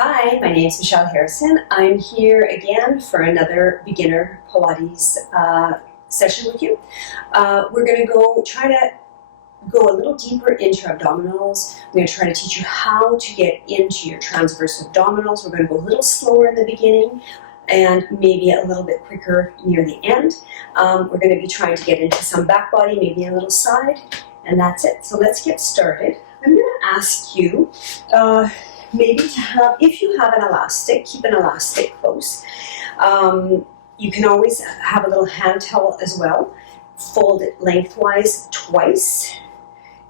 Hi, my name is Michelle Harrison. I'm here again for another beginner Pilates session with you. We're going to try to go a little deeper into abdominals. I'm going to try to teach you how to get into your transverse abdominals. We're going to go a little slower in the beginning and maybe a little bit quicker near the end. We're going to be trying to get into some back body, maybe a little side, and that's it. So let's get started. I'm going to ask you maybe to have, if you have an elastic, keep an elastic close. You can always have a little hand towel as well. Fold it lengthwise twice,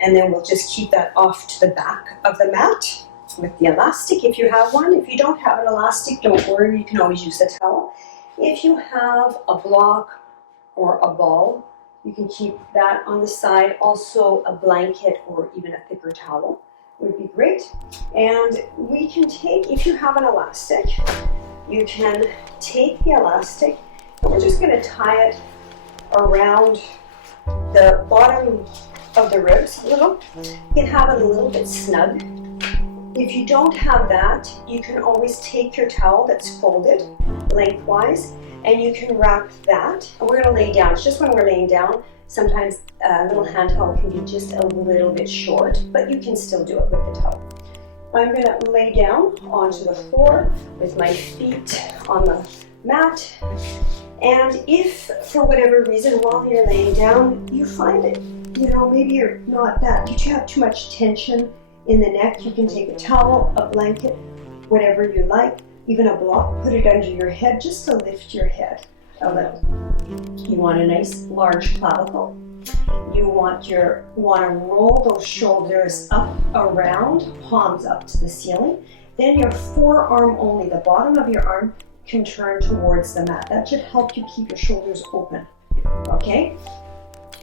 and then we'll just keep that off to the back of the mat with the elastic if you have one. If you don't have an elastic, don't worry, you can always use a towel. If you have a block or a ball, you can keep that on the side. Also a blanket or even a thicker towel would be great. And we can take, if you have an elastic, you can take the elastic and we're just going to tie it around the bottom of the ribs a little. You can have it a little bit snug. If you don't have that, you can always take your towel that's folded lengthwise and you can wrap that. And we're going to lay down. It's just when we're laying down, sometimes a little hand towel can be just a little bit short, but you can still do it with the towel. I'm going to lay down onto the floor with my feet on the mat. And if for whatever reason while you're laying down, you find it, maybe you're not that, you have too much tension in the neck, you can take a towel, a blanket, whatever you like, even a block, put it under your head just to lift your head a little. You want a nice large clavicle. You want to roll those shoulders up around, palms up to the ceiling. Then your forearm only, the bottom of your arm, can turn towards the mat. That should help you keep your shoulders open. Okay?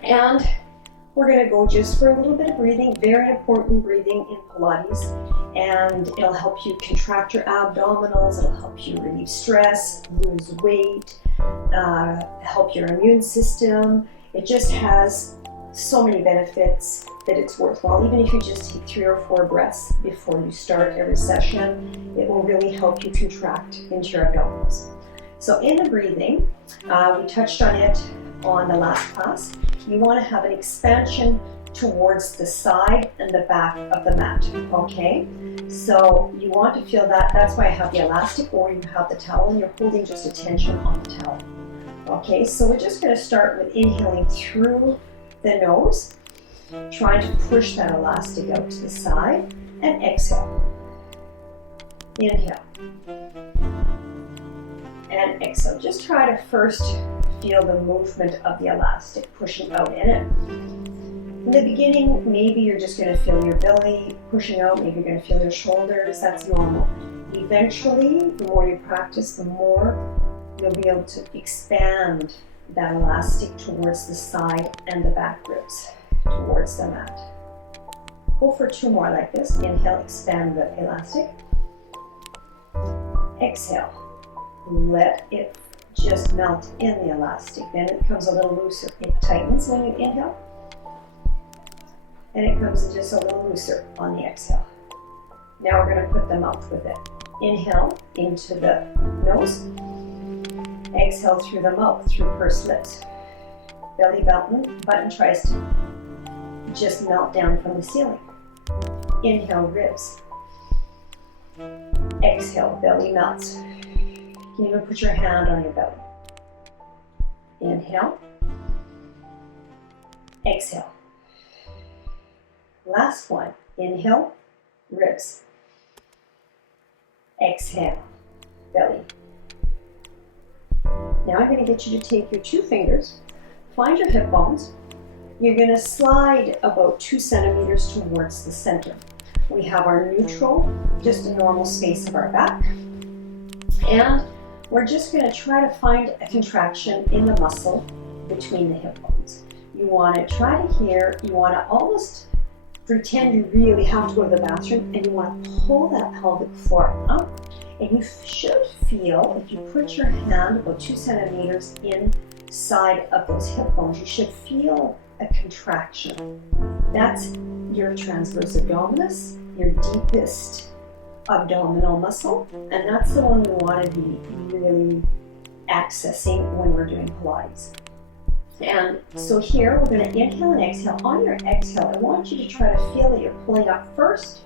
And we're going to go just for a little bit of breathing. Very important breathing in Pilates. And it'll help you contract your abdominals. It'll help you relieve stress, lose weight, help your immune system. It just has so many benefits that it's worthwhile. Even if you just take 3 or 4 breaths before you start every session, it will really help you contract into your abdominals. So in the breathing, we touched on it on the last class. You want to have an expansion towards the side and the back of the mat, okay? So you want to feel that. That's why I have the elastic, or you have the towel and you're holding just a tension on the towel. Okay, so we're just going to start with inhaling through the nose, trying to push that elastic out to the side, and exhale. Inhale. And exhale. Just try to first feel the movement of the elastic pushing out in it. In the beginning, maybe you're just going to feel your belly pushing out, maybe you're going to feel your shoulders, that's normal. Eventually, the more you practice, the more you'll be able to expand that elastic towards the side and the back ribs, towards the mat. Go for 2 more like this. Inhale, expand the elastic. Exhale, let it just melt in the elastic. Then it becomes a little looser. It tightens when you inhale, and it comes just a little looser on the exhale. Now we're going to put the mouth with it. Inhale into the nose. Exhale through the mouth, through pursed lips. Belly button tries to just melt down from the ceiling. Inhale, ribs. Exhale, belly melts. You can even put your hand on your belly. Inhale. Exhale. Last one. Inhale, ribs. Exhale, belly. Now I'm going to get you to take your 2 fingers, find your hip bones. You're going to slide about 2 centimeters towards the center. We have our neutral, just a normal space of our back. And we're just going to try to find a contraction in the muscle between the hip bones. You want to try to hear, you want to almost pretend you really have to go to the bathroom, and you want to pull that pelvic floor up. And you should feel, if you put your hand about 2 centimeters inside of those hip bones, you should feel a contraction. That's your transverse abdominis, your deepest abdominal muscle, and that's the one we want to be really accessing when we're doing Pilates. And so here we're going to inhale and exhale. On your exhale, I want you to try to feel that you're pulling up first.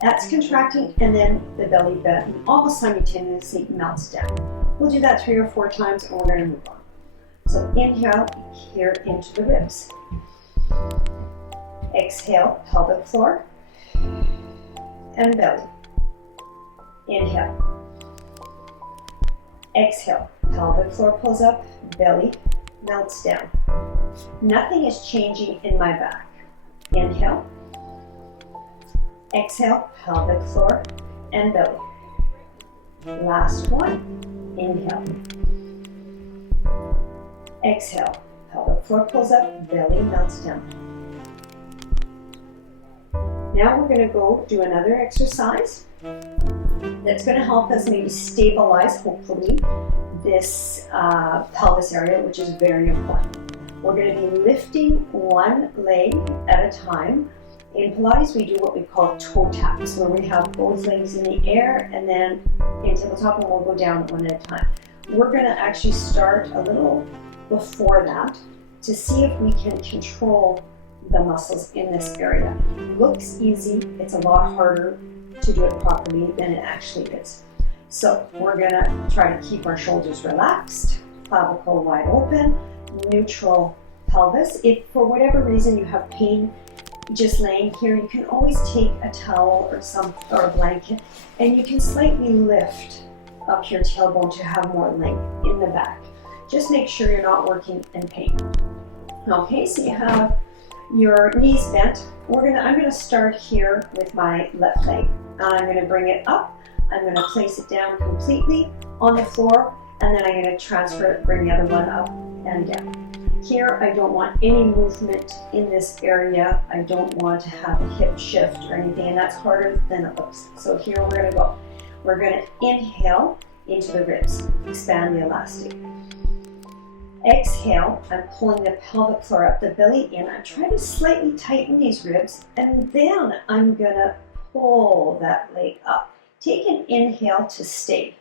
That's contracting, and then the belly button almost simultaneously melts down. We'll do that 3 or 4 times, and we're going to move on. So inhale here into the ribs. Exhale, pelvic floor and belly. Inhale. Exhale, pelvic floor pulls up, belly melts down. Nothing is changing in my back. Inhale. Exhale, pelvic floor and belly. Last one. Inhale. Exhale, pelvic floor pulls up, belly melts down. Now we're going to go do another exercise that's going to help us maybe stabilize, hopefully, this pelvis area, which is very important. We're going to be lifting one leg at a time. In Pilates, we do what we call toe taps, where we have both legs in the air and then into the top, and we'll go down one at a time. We're going to actually start a little before that to see if we can control the muscles in this area. It looks easy, it's a lot harder to do it properly than it actually is. So we're going to try to keep our shoulders relaxed, clavicle wide open, neutral pelvis. If for whatever reason you have pain just laying here, you can always take a towel or a blanket, and you can slightly lift up your tailbone to have more length in the back. Just make sure you're not working in pain. Okay, so you have your knees bent. I'm gonna start here with my left leg. I'm gonna bring it up. I'm gonna place it down completely on the floor, and then I'm gonna transfer it, bring the other one up and down. Here, I don't want any movement in this area. I don't want to have a hip shift or anything, and that's harder than it looks. So here we're gonna go. We're gonna inhale into the ribs, expand the elastic. Exhale, I'm pulling the pelvic floor up, the belly in. I'm trying to slightly tighten these ribs, and then I'm gonna pull that leg up. Take an inhale to stay.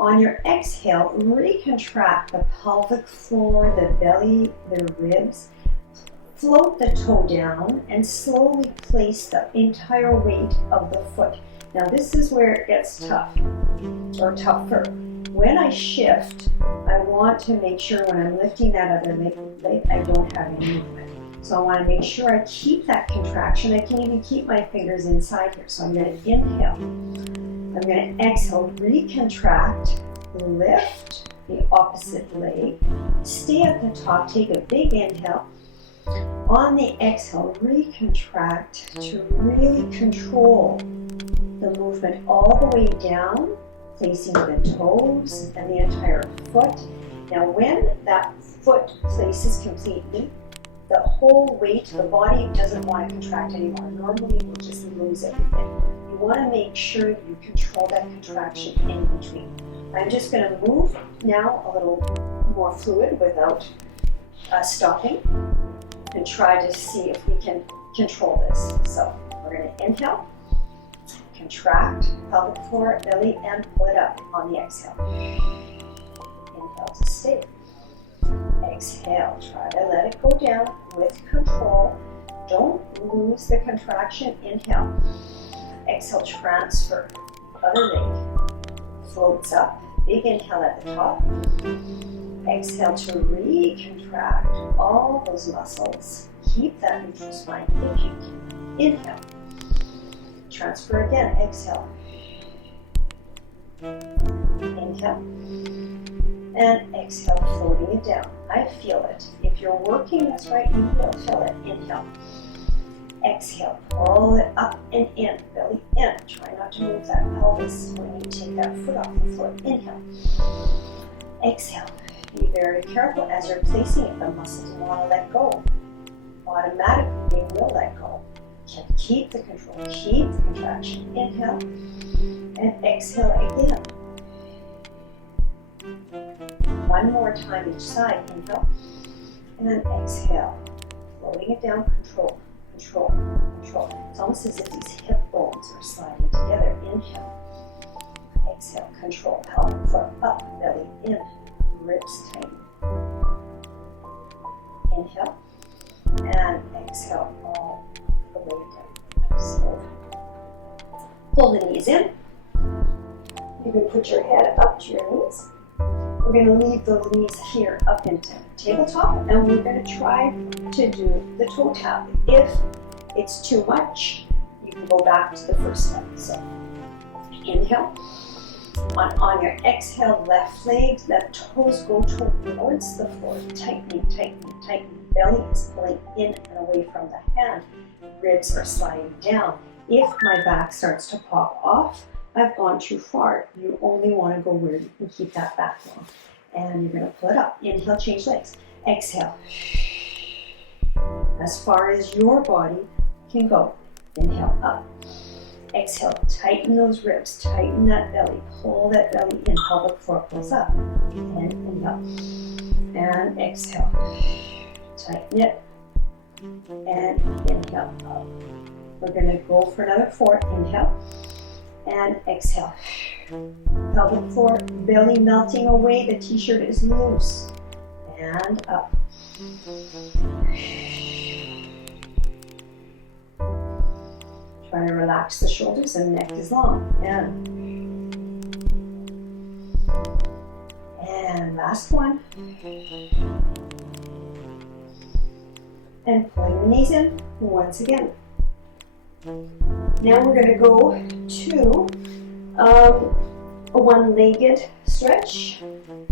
On your exhale, recontract the pelvic floor, the belly, the ribs. Float the toe down and slowly place the entire weight of the foot. Now this is where it gets tough, or tougher. When I shift, I want to make sure when I'm lifting that other leg, I don't have any movement. So I want to make sure I keep that contraction. I can even keep my fingers inside here. So I'm going to inhale. I'm going to exhale, recontract, lift the opposite leg. Stay at the top, take a big inhale. On the exhale, recontract to really control the movement all the way down, placing the toes and the entire foot. Now when that foot places completely, the whole weight, the body doesn't want to contract anymore. Normally we'll just lose everything. You want to make sure you control that contraction in between. I'm just going to move now a little more fluid without stopping and try to see if we can control this. So we're going to inhale, contract, pelvic floor, belly, and pull it up on the exhale. Inhale to stay. Exhale, try to let it go down with control. Don't lose the contraction. Inhale. Exhale, transfer. Other leg floats up. Big inhale at the top. Exhale to recontract all those muscles. Keep that neutral spine if you can. Inhale. Transfer again. Exhale. Inhale. And exhale, floating it down. I feel it. If you're working this right, you will feel it. Inhale. Exhale, pull it up and in, belly in. Try not to move that pelvis when you take that foot off the floor. Inhale. Exhale. Be very careful as you're placing it. The muscles want to let go. Automatically, they will let go. Keep the control. Keep the contraction. Inhale. And exhale again. One more time each side. Inhale. And then exhale. Floating it down. Control. control, control. It's almost as if these hip bones are sliding together. Inhale, exhale, control, pelvic floor up, belly in, ribs tighten. Inhale, and exhale all the way down. Slowly. Pull the knees in. You can put your head up to your knees. We're going to leave the knees here up into tabletop, and we're going to try to do the toe tap. If it's too much, you can go back to the first step. So inhale. On your exhale, left leg, left toes go towards the floor. Tightening, tightening, tightening. Belly is pulling in and away from the hand. Ribs are sliding down. If my back starts to pop off, I've gone too far. You only want to go where you can keep that back long. And you're going to pull it up. Inhale, change legs. Exhale. As far as your body can go. Inhale, up. Exhale, tighten those ribs, tighten that belly, pull that belly in, pelvic floor pulls up. And inhale. And exhale. Tighten it. And inhale, up. We're going to go for another 4. Inhale. And exhale. Pelvic floor, belly melting away. The t-shirt is loose. And up. Try to relax the shoulders and neck is long. And last one. And pulling the knees in once again. Now we're going to go to a one-legged stretch.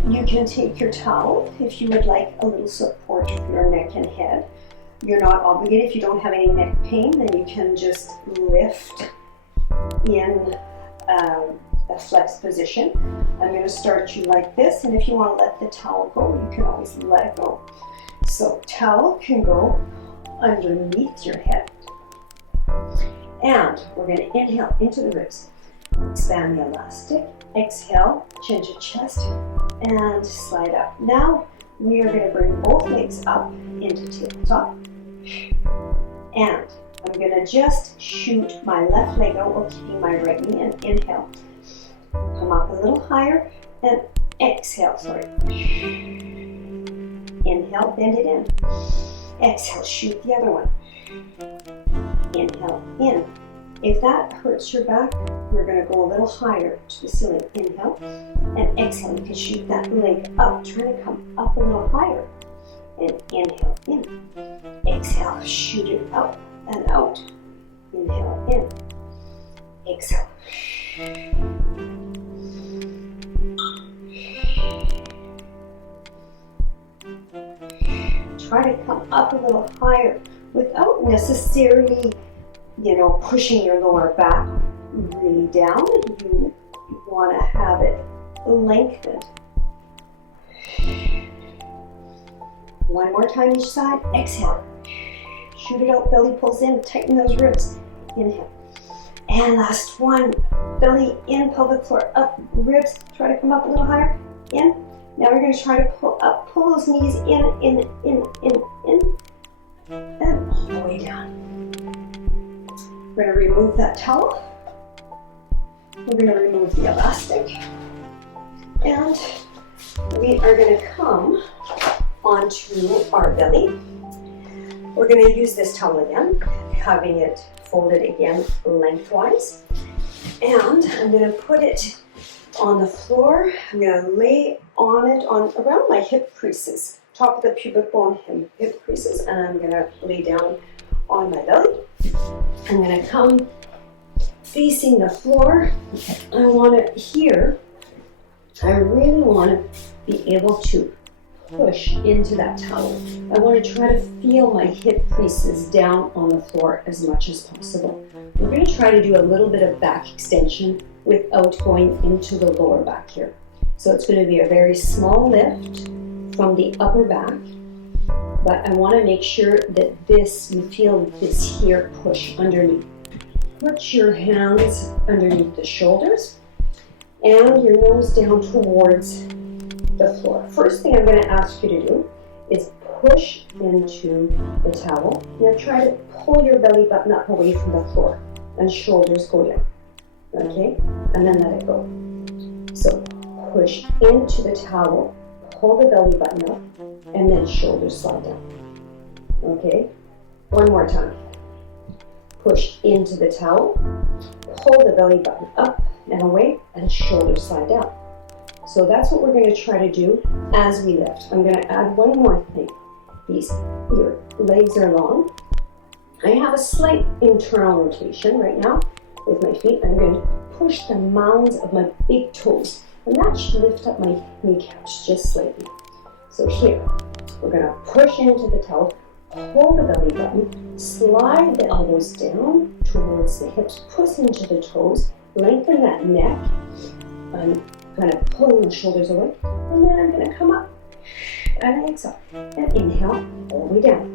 You can take your towel if you would like a little support for your neck and head. You're not obligated. If you don't have any neck pain, then you can just lift in a flexed position. I'm going to start you like this, and if you want to let the towel go, you can always let it go. So towel can go underneath your head. And we're going to inhale into the ribs. Expand the elastic. Exhale, chin to chest, and slide up. Now we are going to bring both legs up into tabletop. And I'm going to just shoot my left leg out while keeping my right knee in. Inhale. Come up a little higher and exhale, Inhale, bend it in. Exhale, shoot the other one. Inhale, in. If that hurts your back, we're going to go a little higher to the ceiling. Inhale and exhale. You can shoot that leg up. Try to come up a little higher. And inhale, in. Exhale, shoot it out and out. Inhale, in. Exhale. Try to come up a little higher without necessarily, pushing your lower back really down. You want to have it lengthened. One more time each side. Exhale. Shoot it out. Belly pulls in. Tighten those ribs. Inhale. And last one. Belly in. Pelvic floor up. Ribs. Try to come up a little higher. In. Now we're going to try to pull up. Pull those knees in. And all the way down. We're going to remove that towel. We're going to remove the elastic. And we are going to come onto our belly. We're going to use this towel again, having it folded again lengthwise. And I'm going to put it on the floor. I'm going to lay on it around my hip creases, top of the pubic bone, hip creases, and I'm going to lay down on my belly. I'm going to come facing the floor. I really want to be able to push into that towel. I want to try to feel my hip creases down on the floor as much as possible. We're going to try to do a little bit of back extension without going into the lower back here. So it's going to be a very small lift from the upper back, but I want to make sure that you feel this here push underneath. Put your hands underneath the shoulders and your nose down towards the floor. First thing I'm going to ask you to do is push into the towel. Now try to pull your belly button up away from the floor and shoulders go down. Okay? And then let it go. So push into the towel, pull the belly button up, and then shoulders slide down. Okay? One more time. Push into the towel, pull the belly button up and away, and shoulders slide down. So that's what we're going to try to do as we lift. I'm going to add one more thing. Your legs are long. I have a slight internal rotation right now with my feet. I'm going to push the mounds of my big toes, and that should lift up my kneecaps just slightly. So here, we're going to push into the towel, pull the belly button, slide the elbows down towards the hips, push into the toes, lengthen that neck. I'm kind of pulling the shoulders away, and then I'm going to come up and exhale, and inhale all the way down.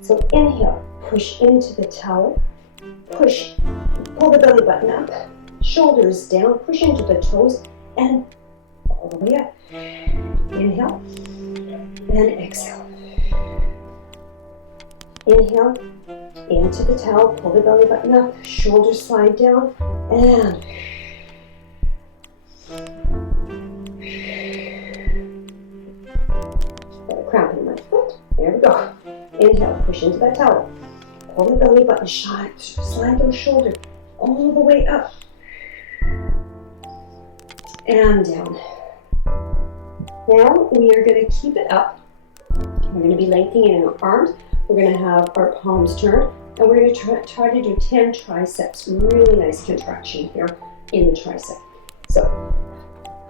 So inhale, push into the towel, push, pull the belly button up, shoulders down, push into the toes, and all the way up. Inhale, and exhale. Inhale, into the towel, pull the belly button up, shoulders slide down, and cramp in my foot. There we go. Inhale, push into that towel. Pull the belly button, slide those shoulders all the way up and down. Now we are going to keep it up. We're going to be lengthening our arms. We're going to have our palms turned, and we're going to try to do 10 triceps. Really nice contraction here in the tricep. So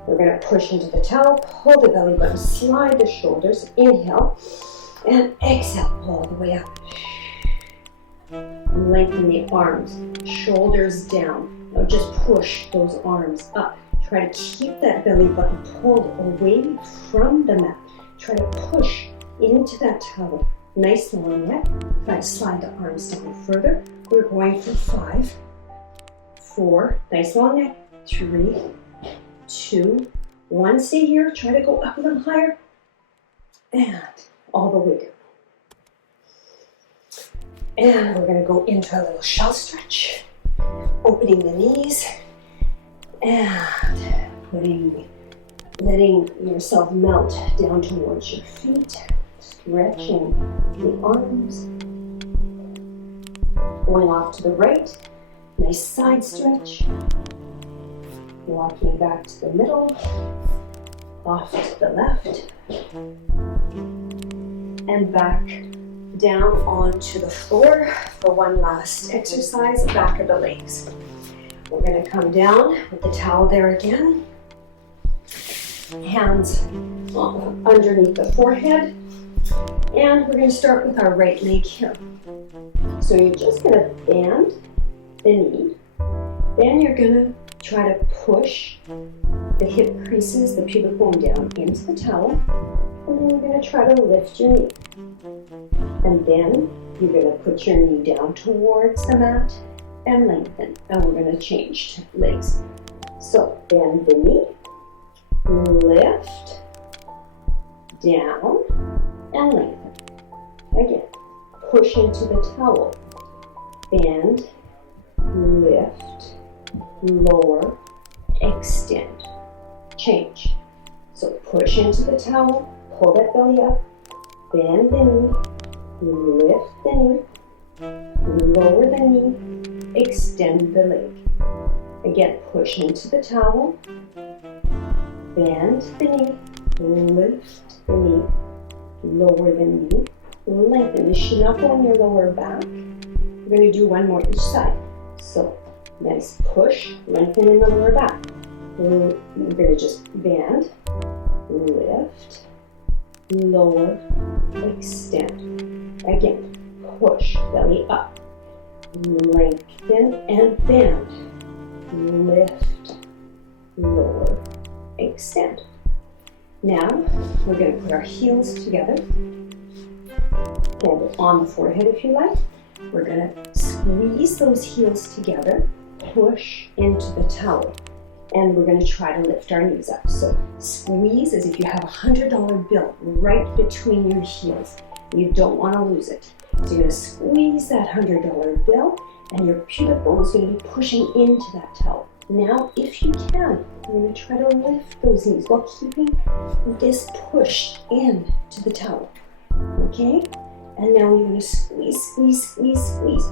we're going to push into the towel, pull the belly button, slide the shoulders, inhale, and exhale all the way up. Lengthen the arms, shoulders down. Now just push those arms up. Try to keep that belly button pulled away from the mat. Try to push into that towel. Nice long neck. Try to slide the arms down further. We're going for 5, 4, nice long neck, 3, 2, 1. Stay here. Try to go up a little higher. And all the way down. And we're going to go into a little shelf stretch. Opening the knees. And letting yourself melt down towards your feet. Stretching the arms. Going off to the right. Nice side stretch. Walking back to the middle, off to the left, and back down onto the floor for one last exercise, back of the legs. We're going to come down with the towel there again, hands underneath the forehead, and we're going to start with our right leg here. So you're just going to bend the knee, then you're going to try to push the hip creases, the pubic bone down into the towel, and then you're going to try to lift your knee. And then you're going to put your knee down towards the mat and lengthen. And we're going to change to legs. So bend the knee, lift, down, and lengthen. Again, push into the towel, bend, lift, lower, extend, change. So push into the towel, pull that belly up, bend the knee, lift the knee, lower the knee, extend the leg. Again, push into the towel, bend the knee, lift the knee, lower the knee, lengthen. This should not go on your lower back. We're going to do one more each side. So nice push, lengthen in the lower back. We're going to just bend, lift, lower, extend. Again, push, belly up, lengthen and bend, lift, lower, extend. Now, we're going to put our heels together. Hold it on the forehead if you like. We're going to squeeze those heels together, push into the towel. And we're going to try to lift our knees up. So squeeze as if you have a $100 bill right between your heels. You don't want to lose it. So you're going to squeeze that $100 bill, and your pubic bone is going to be pushing into that towel. Now, if you can, you're going to try to lift those knees while keeping this push in to the towel. Okay? And now you're going to squeeze, squeeze, squeeze, squeeze.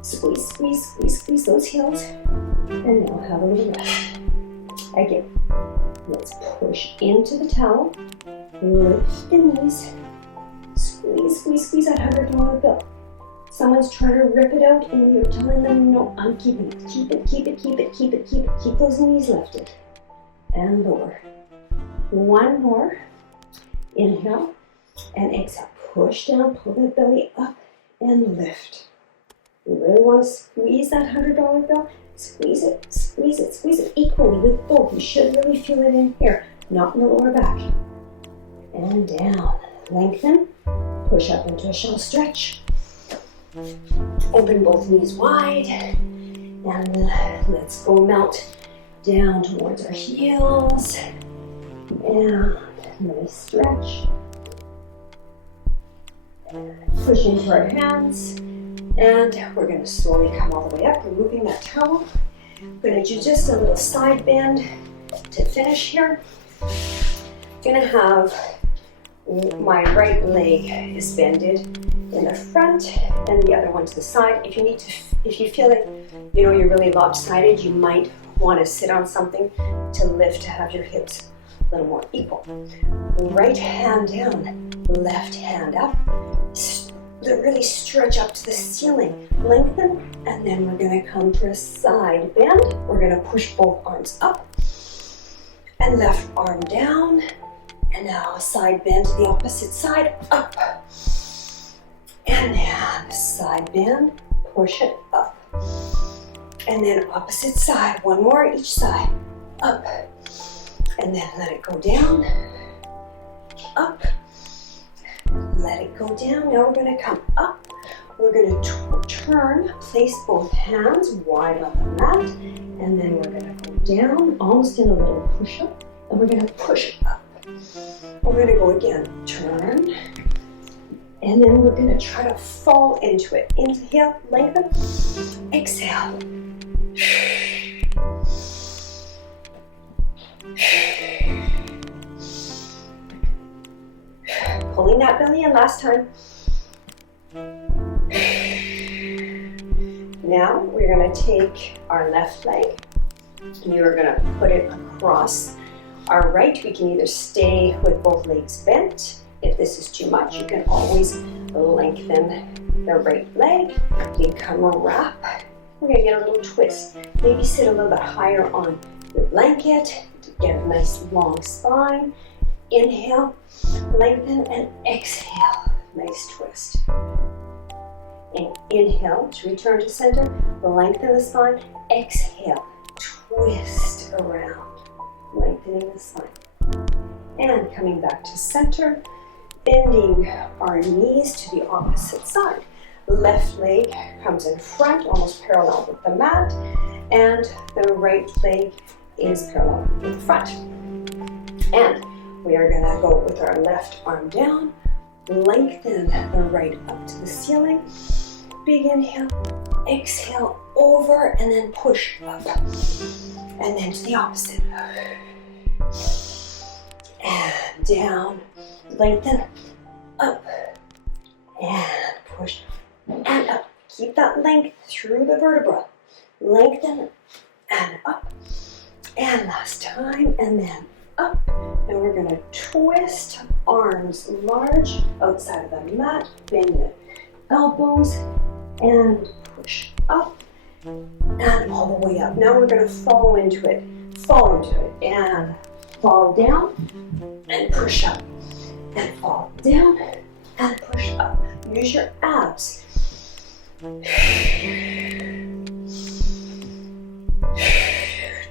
Squeeze, squeeze, squeeze, squeeze those heels. And now have a little rest. Again, let's push into the towel. Lift the knees. Squeeze, squeeze, squeeze that $100 bill. Someone's trying to rip it out and you're telling them, no, I'm keeping it. Keep it, keep it, keep it, keep it, keep it. Keep those knees lifted. And lower. One more. Inhale and exhale. Push down, pull that belly up and lift. You really want to squeeze that $100 bill. Squeeze it, squeeze it, squeeze it equally with both. You should really feel it in here, not in the lower back. And down. Lengthen. Push up into a shallow stretch. Open both knees wide. And let's go melt down towards our heels. And nice stretch. And push into our hands. And we're going to slowly come all the way up, removing that towel. I'm going to do just a little side bend to finish here. I'm going to have my right leg is bended in the front and the other one to the side. If you feel like you're really lopsided, you might want to sit on something to lift, to have your hips a little more equal. Right hand down, left hand up. Really stretch up to the ceiling, lengthen, and then we're going to come for a side bend. We're going to push both arms up and left arm down, and now a side bend to the opposite side, up, and then side bend, push it up, and then opposite side, one more each side, up, and then let it go down, up. Let it go down. Now we're going to come up. We're going to turn, place both hands wide on the mat, and then we're going to go down, almost in a little push-up, and we're going to push up. We're going to go again. Turn, and then we're going to try to fall into it. Inhale, lengthen, exhale. Pulling that belly in last time. Now we're going to take our left leg and you're going to put it across our right. We can either stay with both legs bent. If this is too much, you can always lengthen the right leg. You come a wrap. We're going to get a little twist. Maybe sit a little bit higher on your blanket to get a nice long spine. Inhale, lengthen, and exhale. Nice twist. And inhale to return to center. Lengthen the spine. Exhale, twist around. Lengthening the spine. And coming back to center. Bending our knees to the opposite side. Left leg comes in front, almost parallel with the mat. And the right leg is parallel with the front. And we are going to go with our left arm down, lengthen the right up to the ceiling. Big inhale, exhale over, and then push up. And then to the opposite. And down, lengthen, up, and push, and up. Keep that length through the vertebra. Lengthen, and up. And last time, and then up. Now we're going to twist arms large outside of the mat, bend the elbows, and push up, and all the way up. Now we're going to fall into it, and fall down, and push up, and fall down, and push up. Use your abs.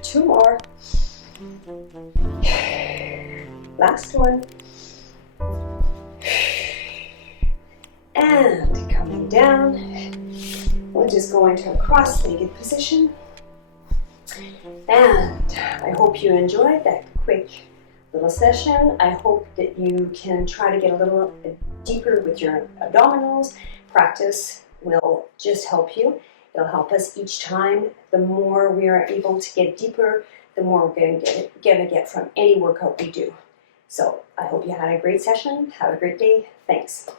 Two more. Last one. And coming down. We'll just go into a cross-legged position. And I hope you enjoyed that quick little session. I hope that you can try to get a little deeper with your abdominals. Practice will just help you. It'll help us each time. The more we are able to get deeper, the more we're going to get from any workout we do. So I hope you had a great session. Have a great day. Thanks.